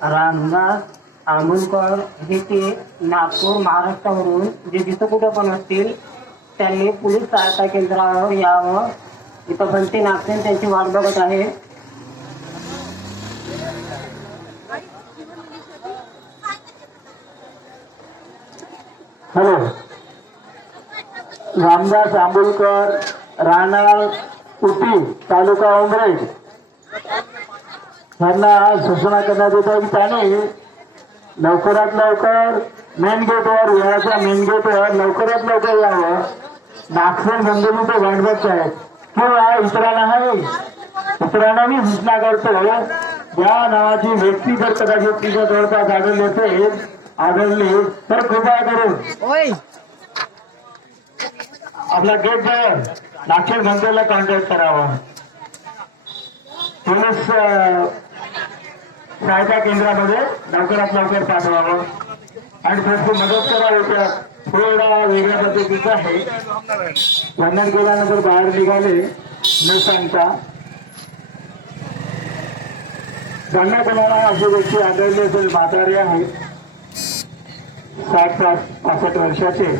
रामदास आंबुलकर हे ते नागपूर महाराष्ट्रावरून जे जिथं कुठं पण असतील त्यांनी पोलीस सहायता केंद्रावर यावं. इथं बंटी नागसेन त्यांची वाट बघत आहे. हॅलो, रामदास आंबुलकर, राहणार उटी, तालुका उमरेड यांना सूचना करण्यात येत आहे की त्याने लवकरात लवकर मेन गेटवर, विहाराच्या मेन गेटवर लवकरात लवकर यावं. नागसेन बंधूंनी ते वाट बघत आहेत किंवा इतरांना मी सूचना करतो, या नावाची व्यक्ती जर कदाचित तिच्या जवळपास आढळली तर कृपया करून आपला गेट जवळ नागसेन बंधूला कॉन्टॅक्ट करावा. पोलीस सहायता केंद्रामध्ये लवकरात लवकर पाठवावं आणि थोडी मदत करावी. त्या थोडा वेगळ्या पद्धतीचा आहे. वर्णन केल्यानंतर बाहेर निघाले न सांगता. ज्यांना कोणाला अशी व्यक्ती आढळली असेल, म्हातारे आहे 60-65 वर्षाचे,